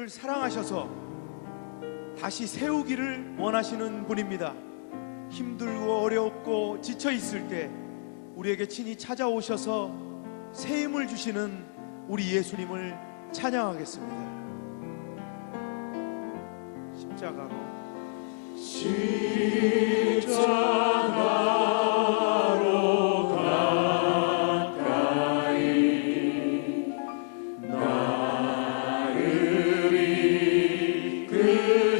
우리를 사랑하셔서 다시 세우기를 원하시는 분입니다. 힘들고 어렵고 지쳐 있을 때 우리에게 친히 찾아오셔서 새 힘을 주시는 우리 예수님을 찬양하겠습니다. 십자가로 가까이 나를 이끄시고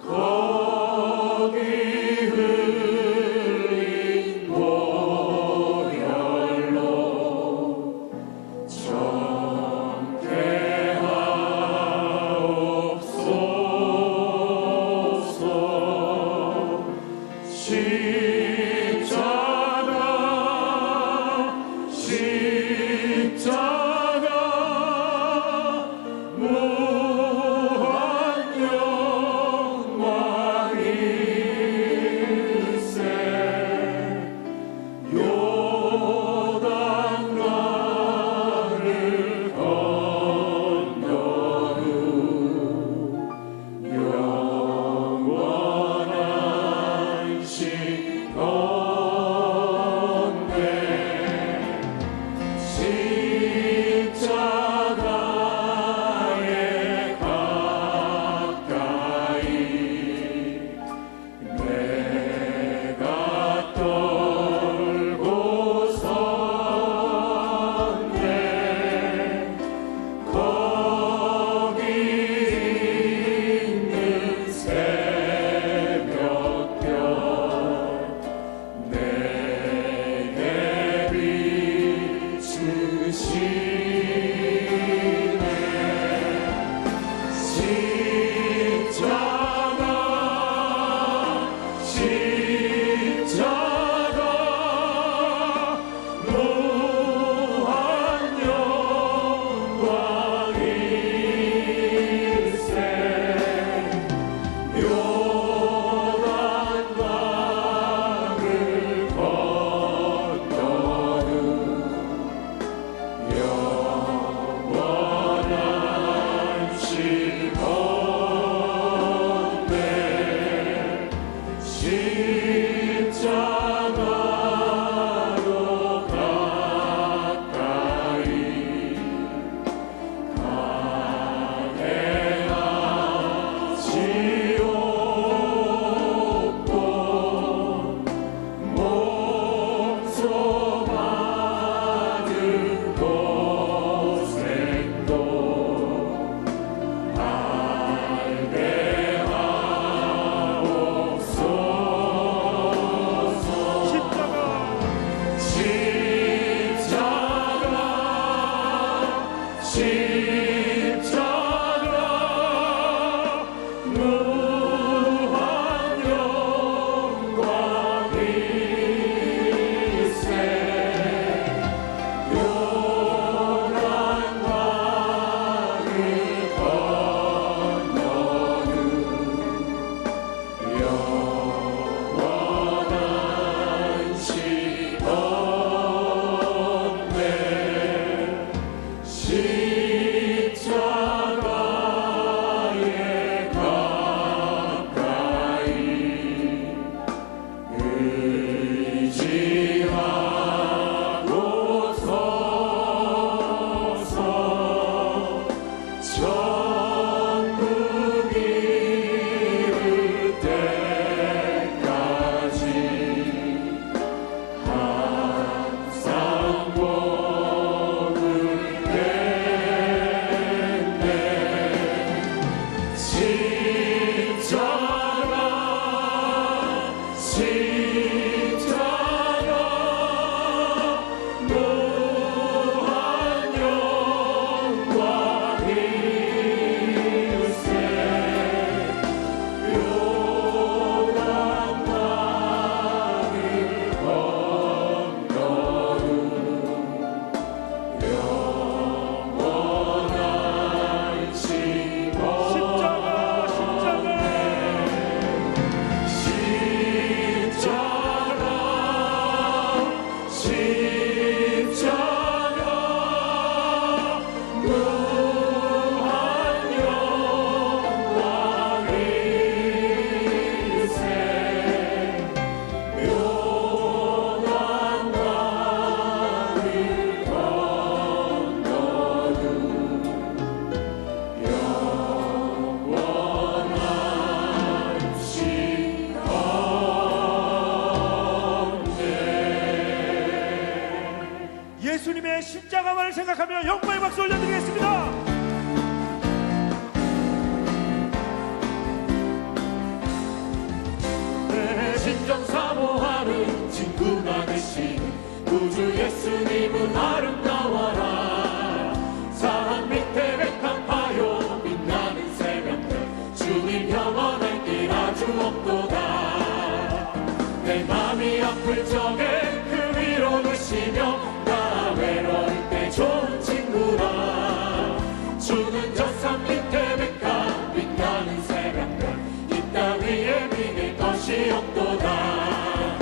거기 흘린 보혈로 정케 영원한 시간 예수님의 십자가만을 생각하며 영광의 박수 올려드리겠습니다. 내 심정 사모하는 친구가 되신 구주 예수님은 아름다워라. 사랑 밑에 백합하여 빛나는 새벽별 주님 영원할 길 아주 없도다. 내 맘이 아플 적에 그 위로 누시며 나 외로울 때 좋은 친구라. 주는 저 산 밑에 백합 빛나는 새벽별 이 땅 위에 비길 것이 없도다.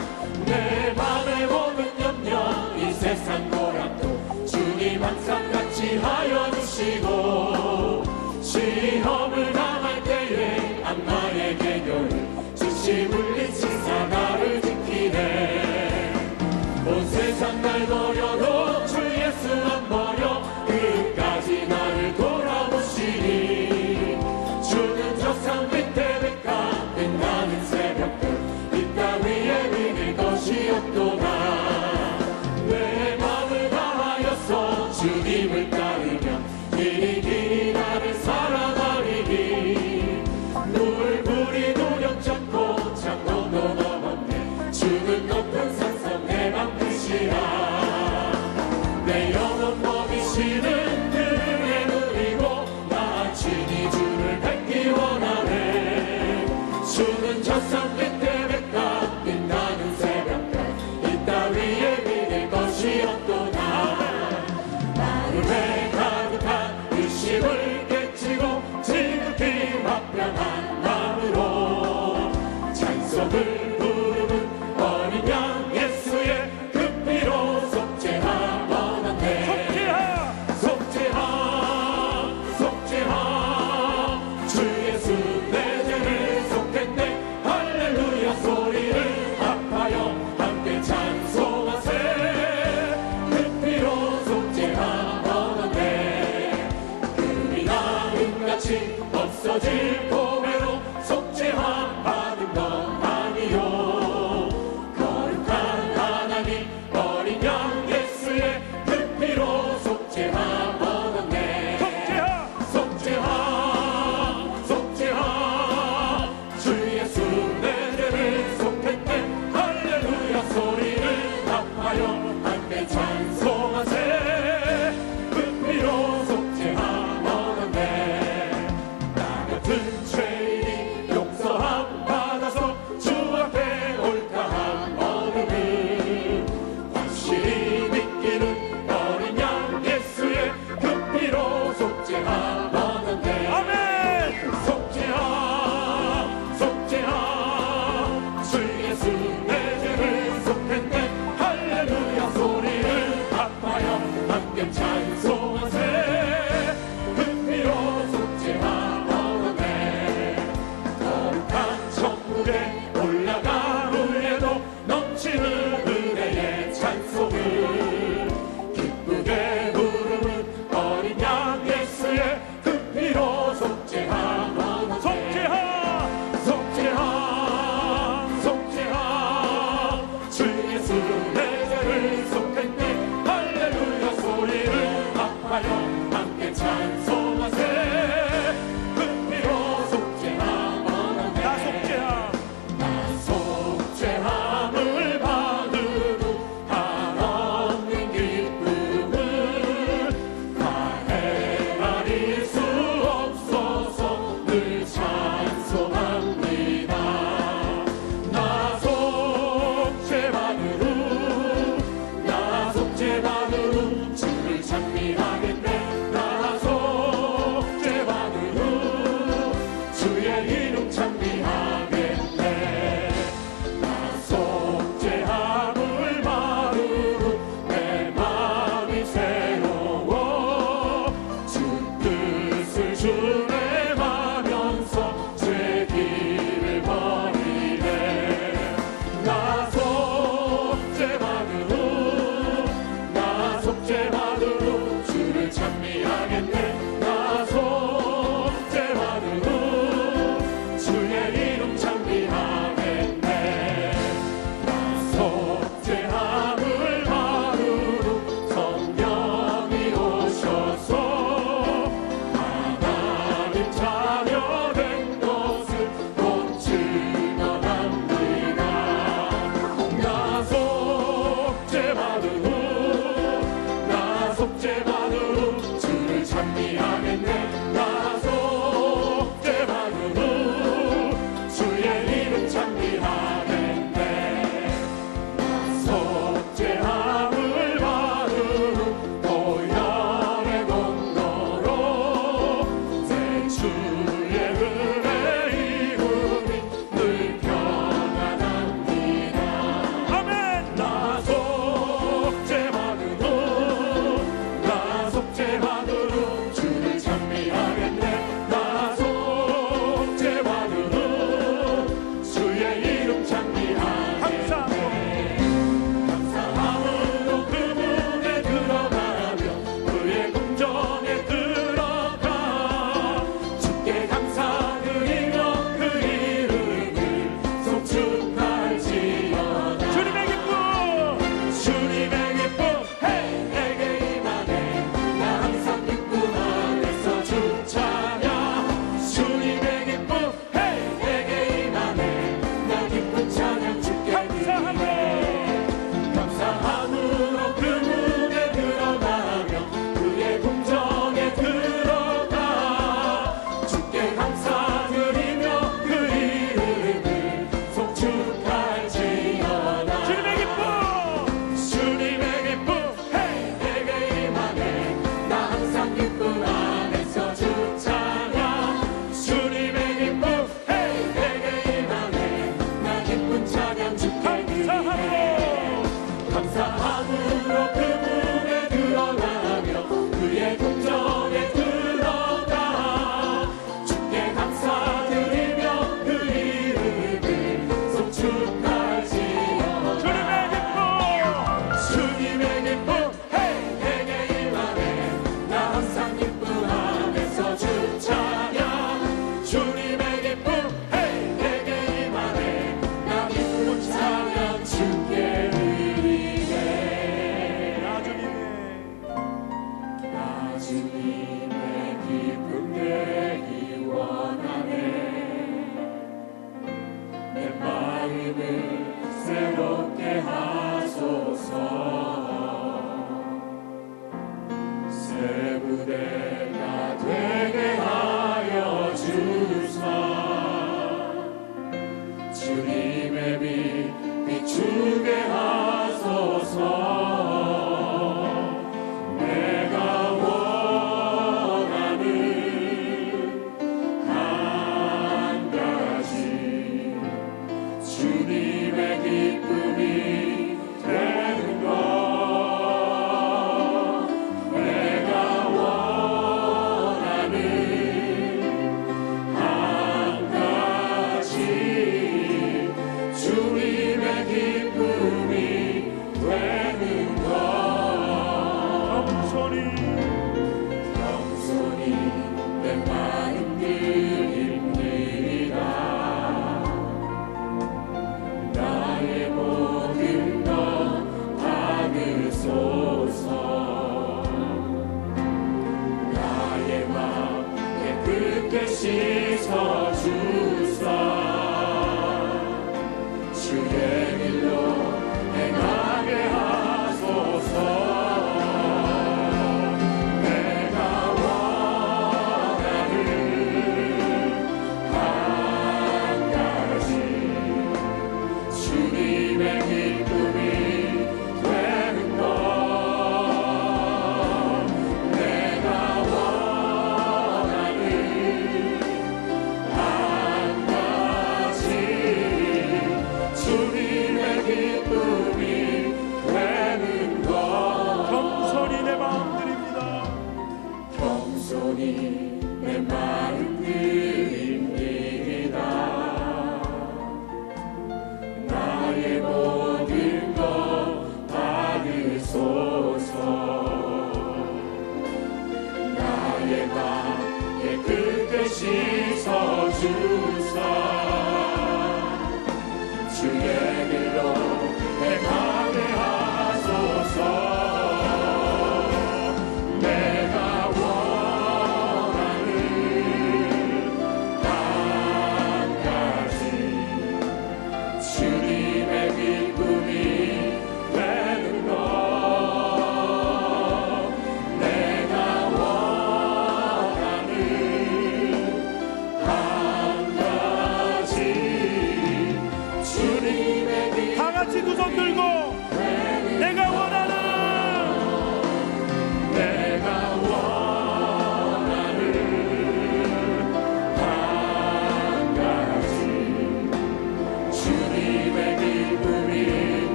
내 맘에 오는 염려 이 세상 고락도 주님 항상 같이 하여 주시고, 시험을 당할 때에 악마의 계교를 주시 물리치사 나를 지키네. 온 세상 날 버려도 주 예수 안 버려 끝까지 나를 돌아보시니. 주는 저 산 밑에 백합 빛나는 새벽별 이 땅 위에 비길 것이 없도다. 내 마음을 다하여서 주님을 따르면 길이 길이 나를 사랑하리니. 물불이 노력잡고 창문도 넘었네. 주는 높은 산성 내 방패시라. 내 영혼 먹이시는 그의 누리고 나 친히 주를 뵙기 원하네. 주는 저 산 밑에 백합 빛나는 새벽별 이 땅 위에 비길 것이 없도다. 마음에 가득한 의심을 깨치고 지극히 화평한 마음으로 찬송을 부르는 어린 양 예수의 그 피로 속죄하 원한네. 속죄하 속죄하 주 예수 내 죄를 속했네. 할렐루야 소리를 합하여 함께 찬송하세. 그 피로 속죄하 원한네. 금이 나음같이 없어질 보배로 속죄함 받은 건 아니요. 거룩한 하나님 어린 양 예수의 그 피로 속죄함 원한네. 속죄함 속죄함 주 예수 내 죄를 속했네. 할렐루야 소리를 합하여 함께 찬송하세. 그 피로 속죄함 원한네. 나 같은 모든 자녀된 것을 곧 증언합니다. 나 속죄받은 후 주를 찬미하겠네. 나 속죄받은 후 주의 이름 찬미하겠네. 나 속죄함을 받은 후 보혈의 공로로 내 주의 은혜 이루니 늘 평안합니다. 아멘. 나 속죄받은 후 주를 찬미하겠네. 나 속죄받은 후 주의 이름 찬미하겠네. 감사함으로 그분에 들어가며 그의 궁정에 들어가 주께 감사드리며 그 이름을 송축할지어다. 주님의 기쁨. 주님의 기쁨 내게 임하네. 나 항상 기쁨 안에서 주 찬양. 주님의 기쁨 내게 임하네. 나 기쁜 찬양 주께 드리네. 감사함으로 그분에 들어가며 그의 궁정에 들어가 주께 감사드리며 그 이름을 송축할지어다. 주님의 기쁨. 주님의 기쁨 내게 임하네. 나 항상 기쁨 안에서 주 찬양. 주님의 기쁨 내게 임하네. 나 기쁜 찬양 주께 드리네. 감사함으로 그분에 들어가며 그의 궁정에 들어가 주께 감사드리며 그 이름을 송축할지어다. 주님의 기쁨 내게 임하네. 나 항상 기쁨 안에서 주 찬양. 주님의 기쁨 내게 임하네. 나 기쁜 찬양 주께 드리네. 나 주님의 기쁨 내기 원하네. 내 마음을 새롭게 하소서. 새 부대가 되게 하여 주사. 주님의 빛 비추게 하소서. 내가 원하는 한 가지 주님의 기쁨이 되는 것. 내가 원하는 한 가지 주님의 기쁨이 되는 것. 겸손히 내 마음 드립니다. 나의 모든 것 받으소서. 나의 맘 깨끗게 씻어주사. 주의 길로 행하게 하소서. 내가 원하는 한 가지 주님의 기쁨이 되는 것. 내가 원하는 한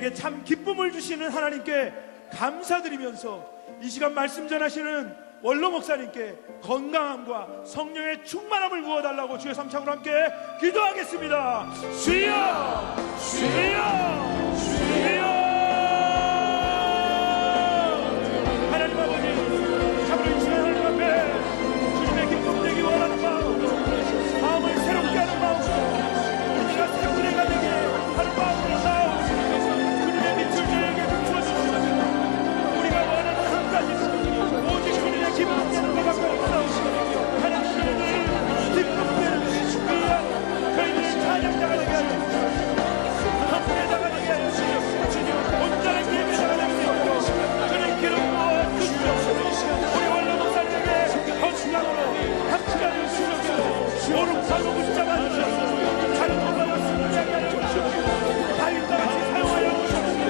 우리에게 참 기쁨을 주시는 하나님께 감사드리면서 이 시간 말씀 전하시는 원로 목사님께 건강함과 성령의 충만함을 부어달라고 주의 삼창으로 함께 기도하겠습니다. 주여, 주여, 주여. 하나님 아버지, 참으로 이 시간 하나님 앞에 주님의 기쁨 되기 원하는 마음을 새롭게 하는 마음으로 우리가 새로운 해가 되게 하는 마음으로 나아오시고 주님의 빛을 저에게 비추어주시고 우리가 원하는 한 가지는 오직 주님의 기쁨 되는 것밖에 없사오시고 하나님의 기쁨 되는 귀한 저희들의 찬양자가 되게 하여 주시옵소서. 헌내자가 되게 하여 주시옵소서. 온전한 예배자가 되게 하여 주시옵소서. 주님 기름 부어 주시옵소서. 우리 원로 목사님에게 건강으로 합치하여 주시옵소서. 오른팔로 붙잡아 주시옵소서. 잘못 받았으면 이야기하여 주시옵소서. 다윗같이 사용하여 주시옵소서.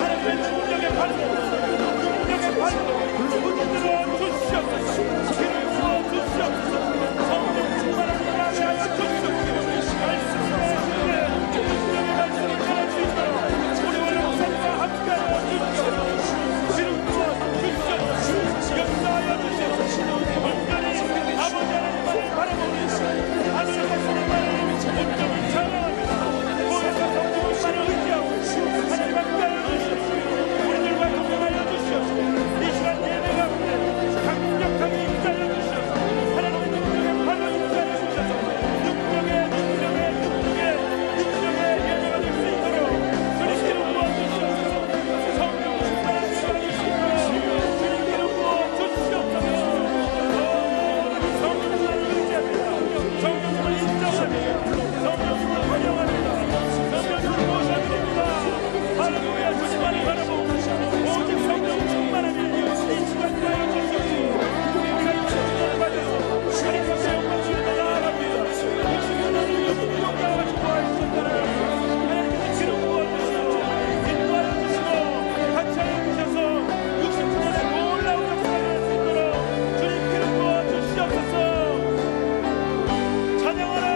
하나님의 능력의 발로 능력의 발로 붙들어 주시옵소서. 기름 부어 주시옵소서. 성령 충만한 일하게 하여 주시옵소서. 말씀으로 주님의 능력의 말씀을 전할 수 있도록 우리 원로 목사님과 함께하여 주시옵소서. 기름 부어 주시옵소서. 역사하여 주시옵소서. 온전히 아버지 하나님만을 바라보는 하늘의 하나님만을 온전히 찬양합니다. 모여서 성령만을 의지하고 하나님 함께하여 주시옵소서. 우리들과 동행하여 주시옵소서. 이 시간 예배 가운데 강력하게 임하여 주시옵소서. 하나님의 능력의 발로 임하여 주셔서 능력의 예배가 될 수 있도록 주님 기름 부어 주시옵소서. 성령 충만한 예배가 될 수 있도록 주님 기름 부어 주시옵소서. 성령만을 의지합니다. 성령만을 인정합니다. 성령만을 환영합니다. 성령을 모셔드립니다. 할렐루야. 주님만을 바라보고 오직 성령 충만한 일 이 시간 되어 주시옵소서. 우리가 이 시간을 받아서 하나님 앞에 영광 주님을 나아갑니다. 이 시간을 영광과 기뻐하여 주셨다는 하나님께서 기름 부어주시고 인도하여 주시고 같이 하여 주셔서 60주년의 놀라운 역사를 할 수 있도록 주님 기름 부어주시옵소서. 찬양하라.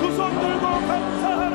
두 손 들고 감사하라.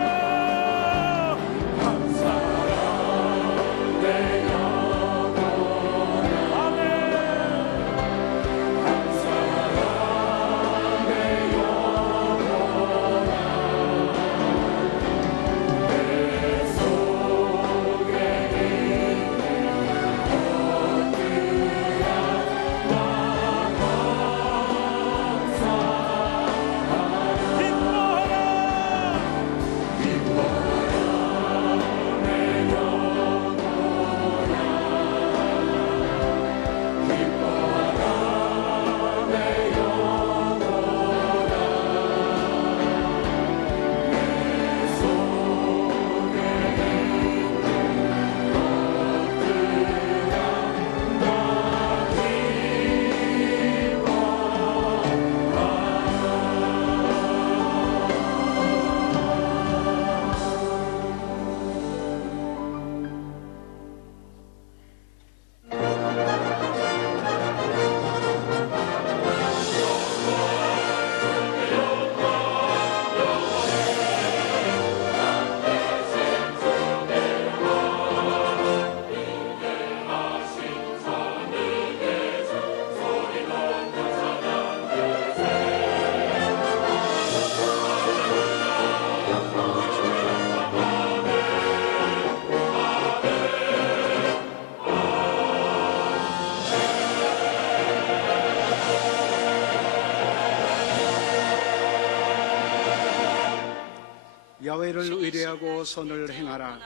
야훼를 의뢰하고 선을 행하라.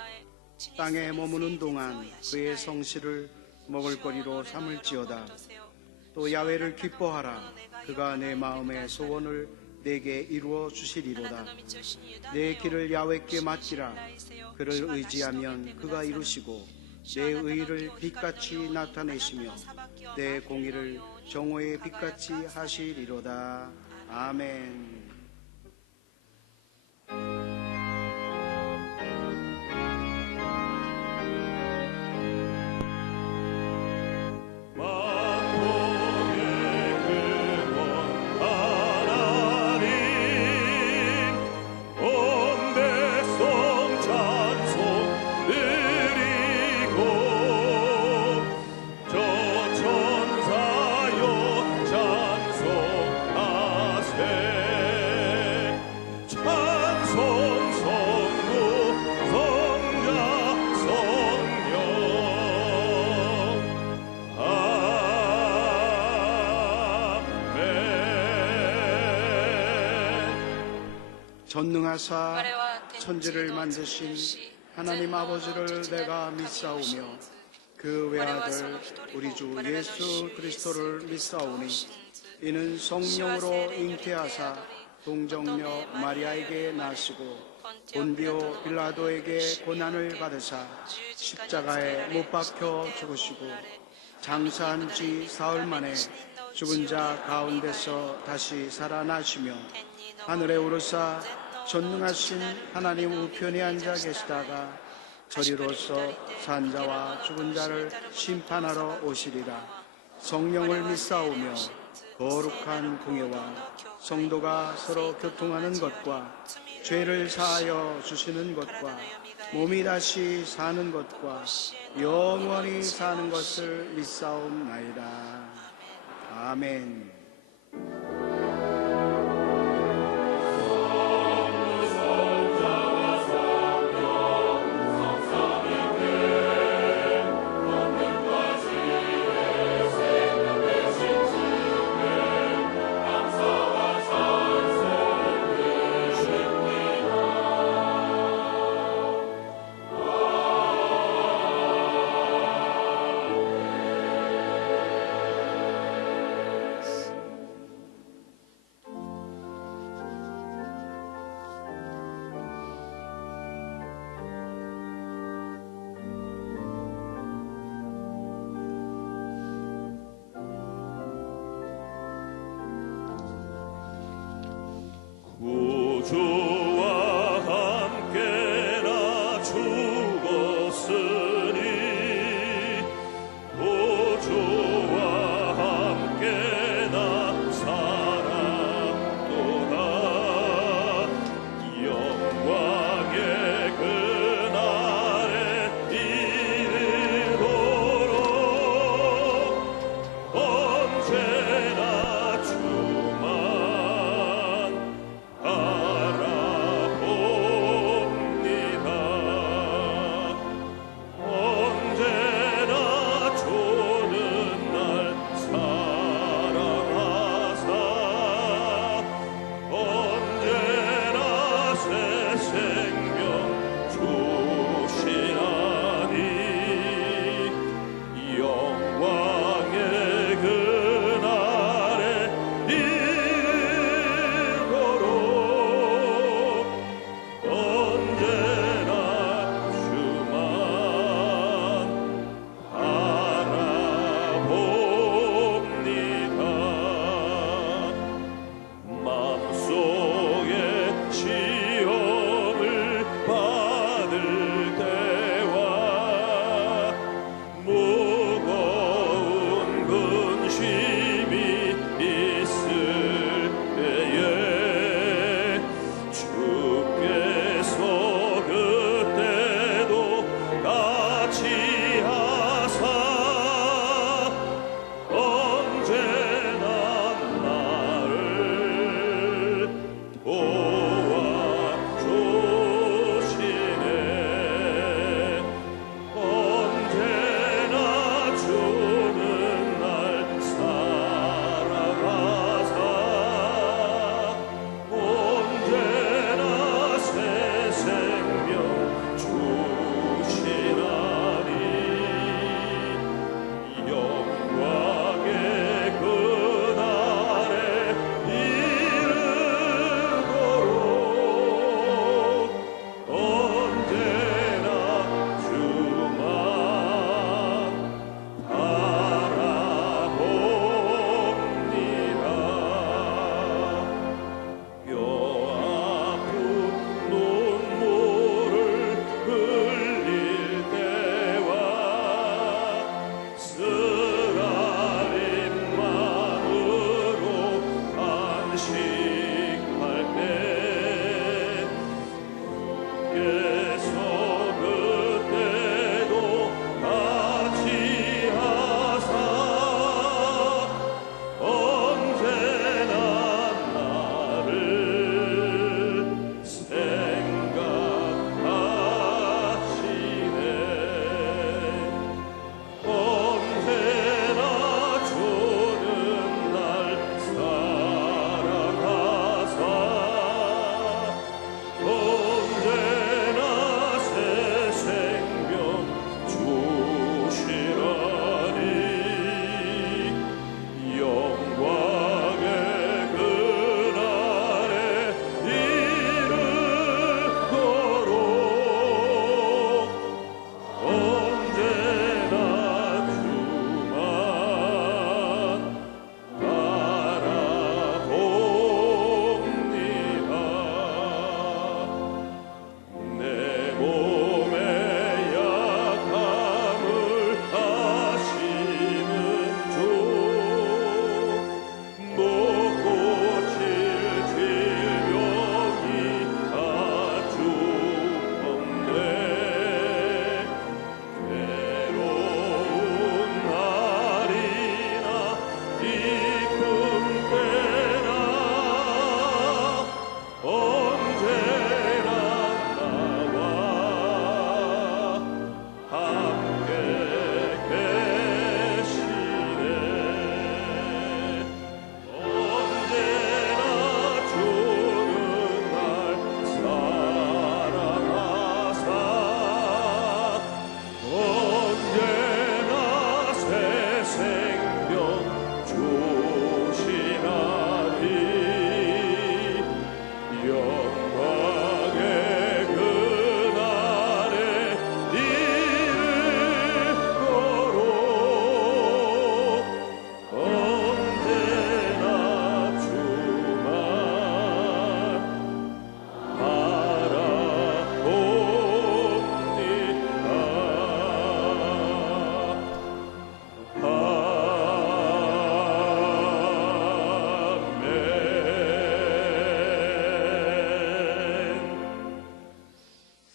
땅에 머무는 동안 그의 성실을 먹을거리로 삼을지어다. 또 야훼를 기뻐하라. 그가 내 마음의 소원을 내게 이루어 주시리로다. 내 길을 야훼께 맡기라. 그를 의지하면 그가 이루시고 내 의를 빛같이 나타내시며 내 공의를 정오의 빛같이 하시리로다. 아멘. 전능하사 천지를 만드신 하나님 아버지를 내가 믿사오며 그 외아들 우리 주 예수 그리스도를 믿사오니 이는 성령으로 잉태하사 동정녀 마리아에게 나시고 본디오 빌라도에게 고난을 받으사 십자가에 못 박혀 죽으시고 장사한 지 사흘 만에 죽은 자 가운데서 다시 살아나시며 하늘에 오르사 전능하신 하나님 우편에 앉아 계시다가 저리로서 산자와 죽은 자를 심판하러 오시리라. 성령을 믿사오며 거룩한 공예와 성도가 서로 교통하는 것과 죄를 사하여 주시는 것과 몸이 다시 사는 것과 영원히 사는 것을 믿사옵나이다. 아멘. 구주와 함께나 죽었으니 구주와 함께나 살았도다. 영광의 그날에 이르도록 언제나 주만 바라.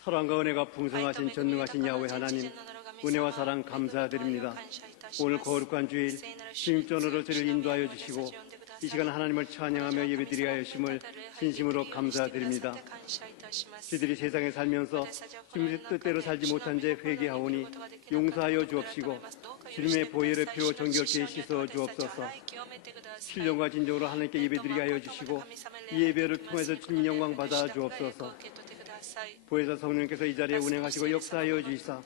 사랑과 은혜가 풍성하신 전능하신 야훼 하나님, 은혜와 사랑 감사드립니다. 오늘 거룩한 주일 주님전으로 저를 인도하여 주시고 이 시간 하나님을 찬양하며 예배드리게 하심을 진심으로 감사드립니다. 저희들이 세상에 살면서 주님의 뜻대로 살지 못한 죄 회개하오니 용서하여 주옵시고 주님의 보혈의 피로 정결케 씻어 주옵소서. 신령과 진정으로 하나님께 예배드리게 하여 주시고 이 예배를 통해서 주님 영광 받아 주옵소서. 보혜사 성령께서 이 자리에 운행하시고 역사하여 주시사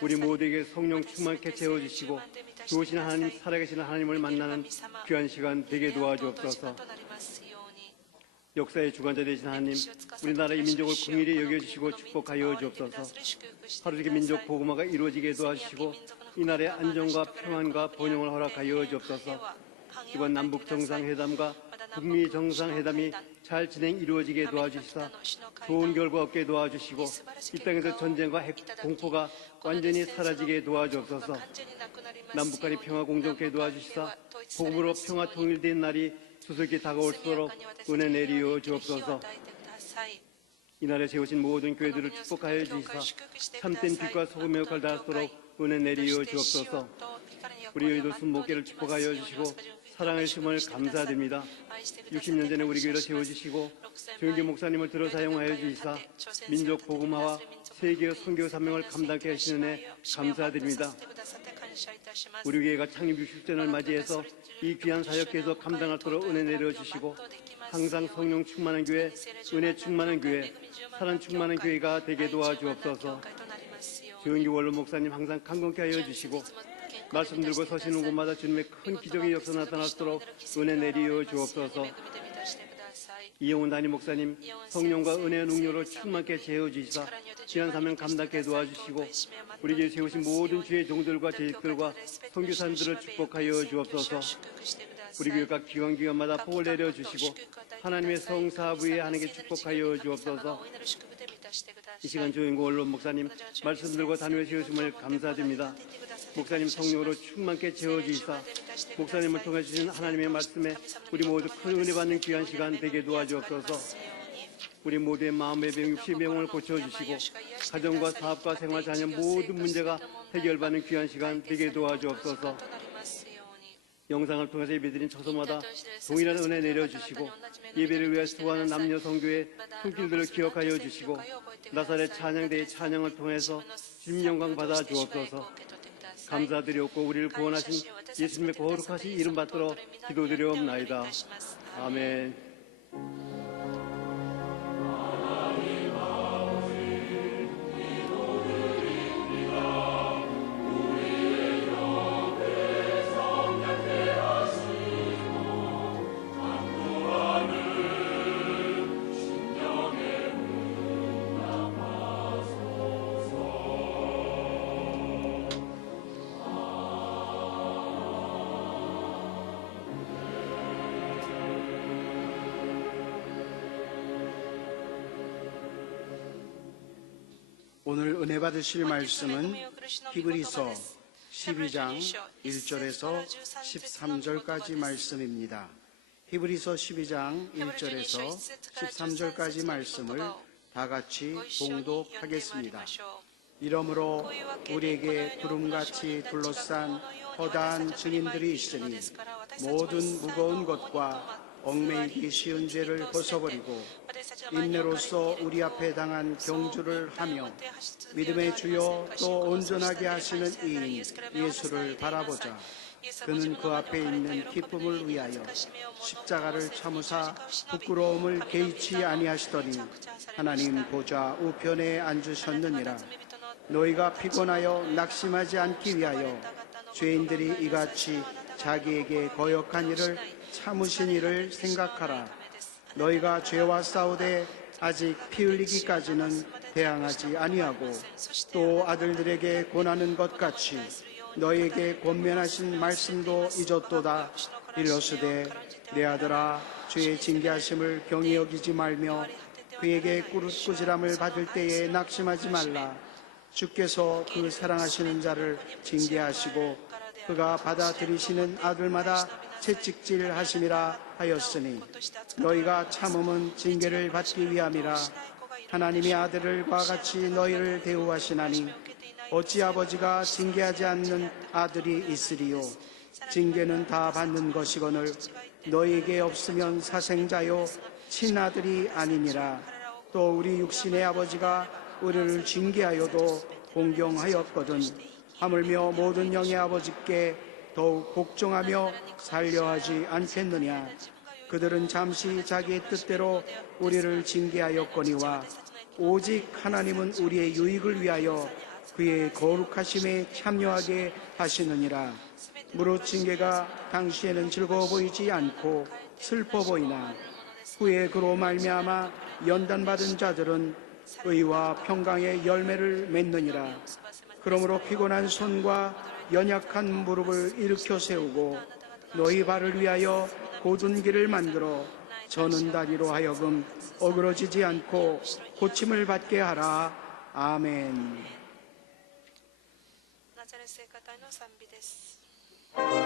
우리 모두에게 성령 충만케 채워주시고 좋으신 하나님, 살아계신 하나님을 만나는 귀한 시간 되게 도와주옵소서. 역사의 주관자 되신 하나님, 우리나라 이 민족을 긍휼히 여겨주시고 축복하여 주옵소서. 하루속의 민족 복음화가 이루어지게 도와주시고 이 나라의 안정과 평안과 번영을 허락하여 주옵소서. 이번 남북 정상회담과 북미 정상회담이 잘 진행 이루어지게 도와주시사 좋은 결과 얻게 도와주시고 이 땅에서 전쟁과 핵 공포가 완전히 사라지게 도와주옵소서. 남북 간의 평화 공존케 도와주시사 복음으로 평화 통일된 날이 수수께 다가올수록 은혜 내리어 주옵소서. 이 나라에 세우신 모든 교회들을 축복하여 주시사 참된 빛과 소금의 역할을 다하도록 은혜 내리어 주옵소서. 우리 여의도 순목교를 축복하여 주시고 사랑의 심을 감사드립니다. 60년 전에 우리 교회를 세워주시고 조영기 목사님을 들어 사용하여 주시사 민족 복음화와 세계의 선교 사명을 감당케 하시는 애 감사드립니다. 우리 교회가 창립 60주년을 맞이해서 이 귀한 사역 계속 감당하도록 은혜 내려주시고 항상 성령 충만한 교회, 은혜 충만한 교회, 사랑 충만한 교회가 되게 도와주옵소서. 조영기 원로 목사님 항상 강건케 하여 주시고 말씀 들고 서시는 곳마다 주님의 큰 기적의 역사 나타나도록 은혜 내리어 주옵소서. 이영훈 담임 목사님 성령과 은혜의 능력으로 충만케 채워주시사 귀한 사명 감당케 도와주시고 우리 교회 세우신 모든 주의 종들과 재직들과 선교사님들을 축복하여 주옵소서. 우리 교회 각 기관마다 복을 내려주시고 하나님의 성사부에 하나님께 축복하여 주옵소서. 이 시간 조영구 원로 목사님 말씀 들고 단위에 세우심을 감사드립니다. 목사님 성령으로 충만케 채워주시사 목사님을 통해 주신 하나님의 말씀에 우리 모두 큰 은혜 받는 귀한 시간 되게 도와주옵소서. 우리 모두의 마음의 병, 육신의 병을 고쳐주시고 가정과 사업과 생활, 자녀 모든 문제가 해결받는 귀한 시간 되게 도와주옵소서. 영상을 통해서 예배드린 처소마다 동일한 은혜 내려주시고 예배를 위해 수고하는 남녀 성교의 손길들을 기억하여 주시고 나사렛 찬양대의 찬양을 통해서 주님 영광 받아 주옵소서. 감사드렸고 우리를 구원하신 예수님의 거룩하신 이름 받들어 기도드려옵나이다. 아멘. 오늘 은혜 받으실 말씀은 히브리서 12장 1절에서 13절까지 말씀입니다. 히브리서 12장 1절에서 13절까지 말씀을 다 같이 봉독하겠습니다. 이러므로 우리에게 구름같이 둘러싼 허다한 증인들이 있으니 모든 무거운 것과 얽매이기 쉬운 죄를 벗어버리고 인내로서 우리 앞에 당한 경주를 하며 믿음의 주요 또 온전하게 하시는 이인 예수를 바라보자. 그는 그 앞에 있는 기쁨을 위하여 십자가를 참으사 부끄러움을 개의치 아니하시더니 하나님 보좌 우편에 앉으셨느니라. 너희가 피곤하여 낙심하지 않기 위하여 죄인들이 이같이 자기에게 거역한 일을 참으신 일을 생각하라. 너희가 죄와 싸우되 아직 피 흘리기까지는 대항하지 아니하고 또 아들들에게 권하는 것 같이 너희에게 권면하신 말씀도 잊었도다. 이르시되 내 아들아 죄의 징계하심을 경히 여기지 말며 그에게 꾸지람을 받을 때에 낙심하지 말라. 주께서 그 사랑하시는 자를 징계하시고 그가 받아들이시는 아들마다 채찍질 하심이라 하였으니 너희가 참음은 징계를 받기 위함이라. 하나님의 아들과 같이 너희를 대우하시나니 어찌 아버지가 징계하지 않는 아들이 있으리요. 징계는 다 받는 것이거늘 너희에게 없으면 사생자요 친아들이 아니니라. 또 우리 육신의 아버지가 우리를 징계하여도 공경하였거든 하물며 모든 영의 아버지께 더욱 복종하며 살려하지 않겠느냐. 그들은 잠시 자기의 뜻대로 우리를 징계하였거니와 오직 하나님은 우리의 유익을 위하여 그의 거룩하심에 참여하게 하시느니라. 무릇 징계가 당시에는 즐거워 보이지 않고 슬퍼 보이나 후에 그로 말미암아 연단받은 자들은 의와 평강의 열매를 맺느니라. 그러므로 피곤한 손과 연약한 무릎을 일으켜 세우고 너희 발을 위하여 곧은 길을 만들어 저는 다리로 하여금 어그러지지 않고 고침을 받게 하라. 아멘. ナザレ聖歌隊の賛美です。 주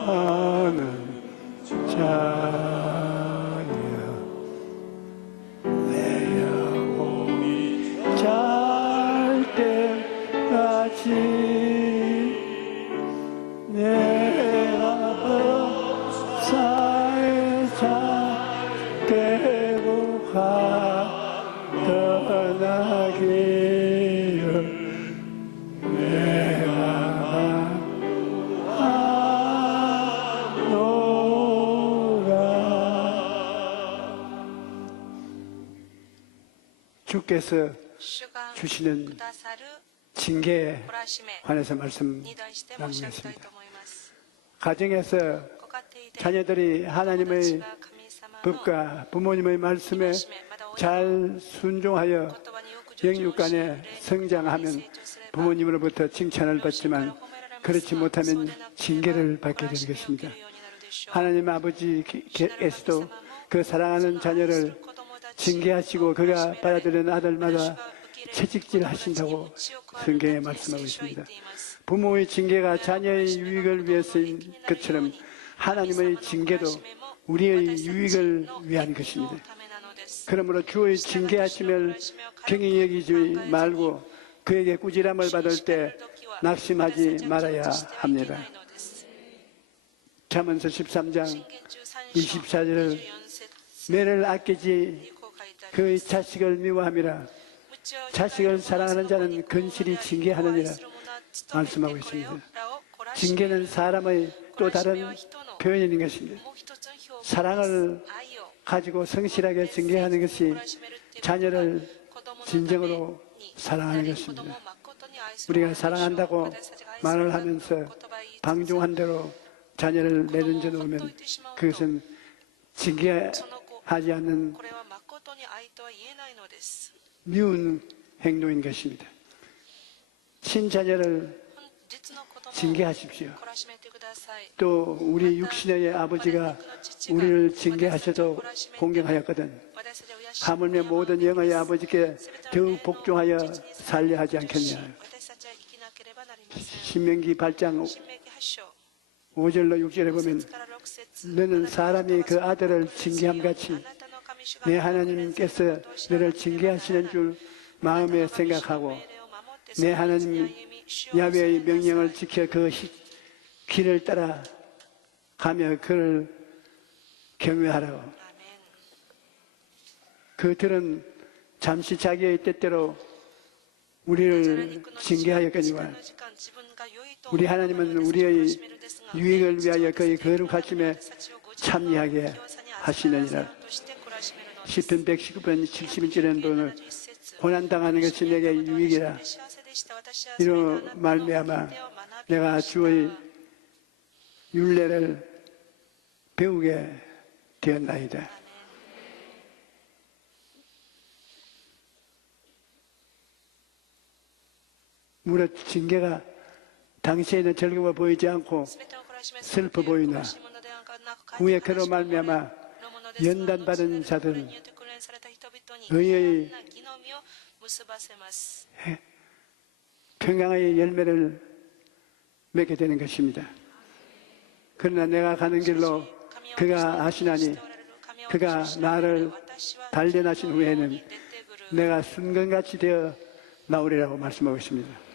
사랑하는 자녀 내 영혼이 잘 때까지 내가 법사에 잘 되고 가더나기를 주께서 主が 주시는 くださる 징계에 懲らしめ 관해서 말씀 に対して申し上げたい 나누겠습니다. と思います。 가정에서 ご家庭で 자녀들이 私 하나님의 が神様の 법과 부모님의 말씀에 戒めまた親の 잘 순종하여 言葉によく従順し 영육간에 성장하면 成長すれば 부모님으로부터 칭찬을 받지만 그렇지 못하면 징계를 받게 되는 것입니다. 하나님 아버지께서도 그 사랑하는 자녀를 징계하시고 그가 받아들이는 아들마다 채찍질 하신다고 성경에 말씀하고 있습니다. 부모의 징계가 자녀의 유익을 위해서인 것처럼 하나님의 징계도 우리의 유익을 위한 것입니다. 그러므로 주의 징계하심을 경히 여기지 말고 그에게 꾸지람을 받을 때 낙심하지 말아야 합니다. 잠언서 13장 24절을 매를 아끼지 그의 자식을 미워함이라. 자식을 사랑하는 자는 근실히 징계하느니라 말씀하고 있습니다. 징계는 사람의 또 다른 표현인 것입니다. 사랑을 가지고 성실하게 징계하는 것이 자녀를 진정으로 사랑하는 것입니다. 우리가 사랑한다고 말을 하면서 방종한 대로 자녀를 내던져 놓으면 그것은 징계하지 않는 これは誠に愛とは言えないのです。 미운 행동인 것입니다. 친자녀를 実の子供を 징계하십시오. 懲らしめてください。 또 우리 육신의 아버지가 우리를 징계하셔서 공경하였거든. 私たちを養い 하물며 모든 영의 아버지께 더욱 복종하여 살려 하지 않겠냐. 私たちは生きなければなりません。 신명기 8장 新明記8章 5절로 6절에 보면 から6節 너는 사람이 그 아들을 징계함같이 あなたの神主が 내 하나님께서 너를 징계하시는 줄 마음에 생각하고 내 하나님 야훼의 명령을 지켜 그 길을 따라 가며 그를 경외하라고. アーメン 그들은 잠시 자기의 뜻대로 우리를 징계하였거니와 우리 하나님은 우리의 유익을 위하여 그의 거룩하심에 참여하게 하시느니라. 시편 119편 71절에는 보면 고난당하는 것이 내게 유익이라. 이로 말미암아 내가 주의 율례를 배우게 되었나이다. 무릇 징계가 당시에는 즐거워 보이지 않고 슬퍼 보이나 후에 그로 말미암아 연단받은 자들은 의의 평강의 열매를 맺게 되는 것입니다. 그러나 내가 가는 길로 그가 아시나니 그가 나를 단련하신 후에는 내가 순건같이 되어 나오리라고 말씀하고 있습니다.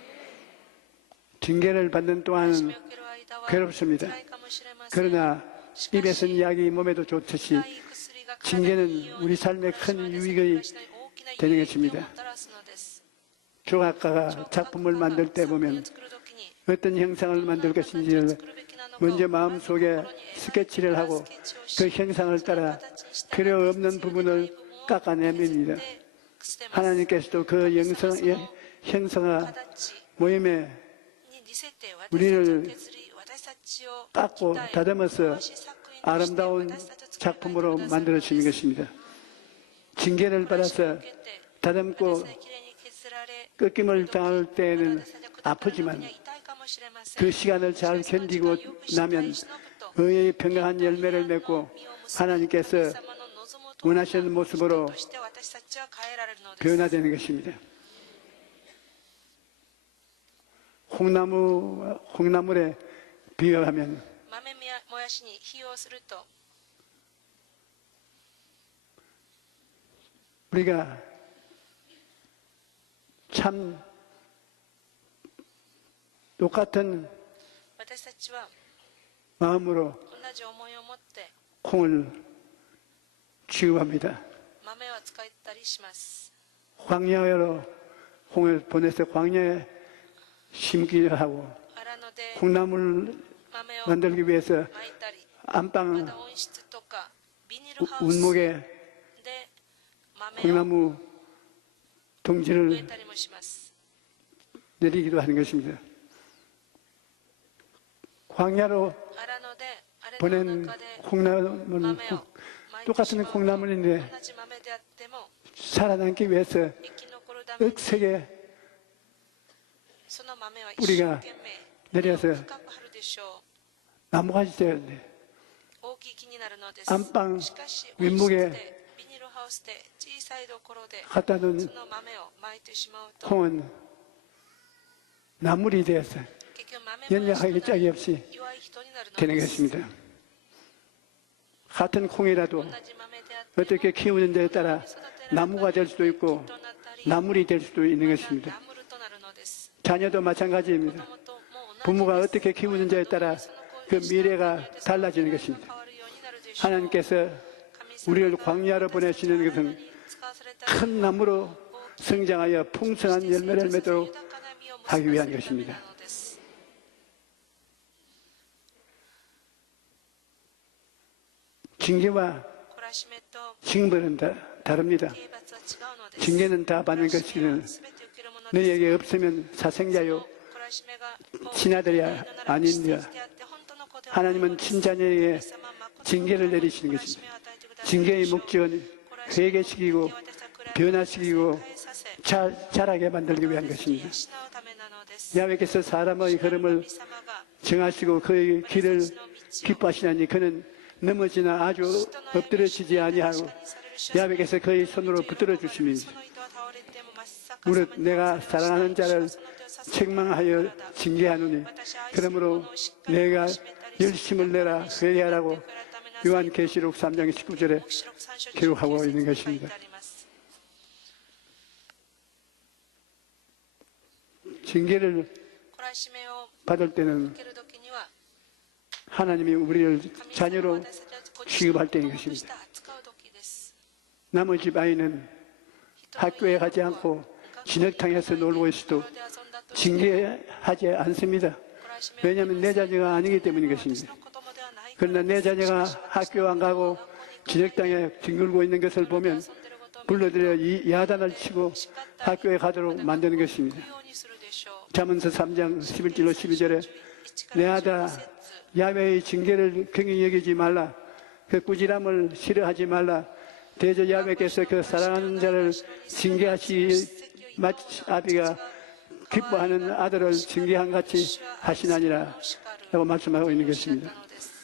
징계를 받는 동안은 괴롭습니다. 그러나 입에서는 약이 몸에도 좋듯이 징계는 우리 삶에 큰 유익이 되는 것입니다. 조각가가 작품을 만들 때 보면 어떤 형상을 만들 것인지를 먼저 마음속에 스케치를 하고 그 형상을 따라 필요 없는 부분을 깎아냅니다. 하나님께서도 그 형상화 모임에 우리를 깎고 다듬어서 아름다운 작품으로 만들어주는 것입니다. 징계를 받아서 다듬고 꺾임을 당할 때에는 아프지만 그 시간을 잘 견디고 나면 의의 평강한 열매를 맺고 하나님께서 원하시는 모습으로 변화되는 것입니다. 콩나물에 비유하면 豆もやしに比喩をすると 우리가 참 똑같은 私たちは 마음으로 同じ思いを持って 콩을 취급합니다. 豆を使ったりします。 광야로 콩을 보내서 광야에 심기도 하고 荒野で 콩나물 豆を 만들기 위해서 巻いたり、ま 안방 た温室とかビニールハウス 운목에 で豆を 콩나무 植え 둥지를 たりもします。 내리기도 하는 것입니다. 광야로 荒野で荒れの 보낸 中で 콩나물 豆を巻いてし 똑같은 まう 콩나물인데 同じ豆であっても 살아남기 위해서 生き残るために 억세게 その豆は一 뿌리 生 가 懸命 내려서 深く張るでしょう。 나무가지 되었네. 大きい木になるのです。 안방 しかし 윗목에 温室でビニールハウスで小さいところで 갖다 そ 놓은 の豆を巻いてしまうと 콩은 나물이 되어서 結局豆もやし 연약하게 とな 짝이 り 없이 弱い人になるの 되는 です。 것입니다. 같은 콩이라도 同じ豆であっても 어떻게 키우는 데에 따라 育てられたり 나무가 될 수도 있고 木となったり 나물이 될 수도 있는 また 것입니다. ナムルとなるのです。 자녀도 子 마찬가지입니다. 供とも同じ 부모가 です 어떻게 키우는지에 따라 그 미래가 달라지는 것입니다. 하나님께서 우리를 광야로 보내시는 것은 큰 나무로 성장하여 풍성한 열매를 맺도록 하기 위한 것입니다. 징계와 懲らしめと 징벌은 다릅니다. 刑罰は違うのです。 징계는 다 받는 懲らしめは 것이기는 全て受けるものです。 너희에게 없으면 사생자요 懲らしめが 친아들이 아니니라. 本当の子ではない 하나님은 친자녀에게 징계를 내리시는 것입니다. 징계의 목적은 회개시키고 변화시키고 자라게 만들기 위한 것입니다. 야훼께서 사람의 걸음을 정하시고 그의 길을 기뻐하시나니 그는 넘어지나 아주 엎드러지지 아니하고 야훼께서 그의 손으로 붙들어 주십니다. 무릇 내가 사랑하는 자를 책망하여 징계하노니 그러므로 내가 열심을 내라 회개하라고 요한계시록 3장 19절에 기록하고 있는 것입니다. 징계를 받을 때는 하나님이 우리를 자녀로 취급할 때인 것입니다. 나머지 아이는 학교에 가지 않고 진흙탕에서 놀고 있어도 징계하지 않습니다. 왜냐하면 내 자녀가 아니기 때문인 것입니다. 그러나 내 자녀가 학교 안 가고 진흙탕에 뒹굴고 있는 것을 보면 불러들여 이 야단을 치고 학교에 가도록 만드는 것입니다. 잠언서 3장 11절로 12절에 내 아들아 야훼의 징계를 긍휼히 여기지 말라. 그 꾸지람을 싫어하지 말라. 대저 야훼께서 그 사랑하는 자를 징계하시 마치 아비가 기뻐하는 아들을 징계한 같이 하시나니라 라고 말씀하고 있는 것입니다.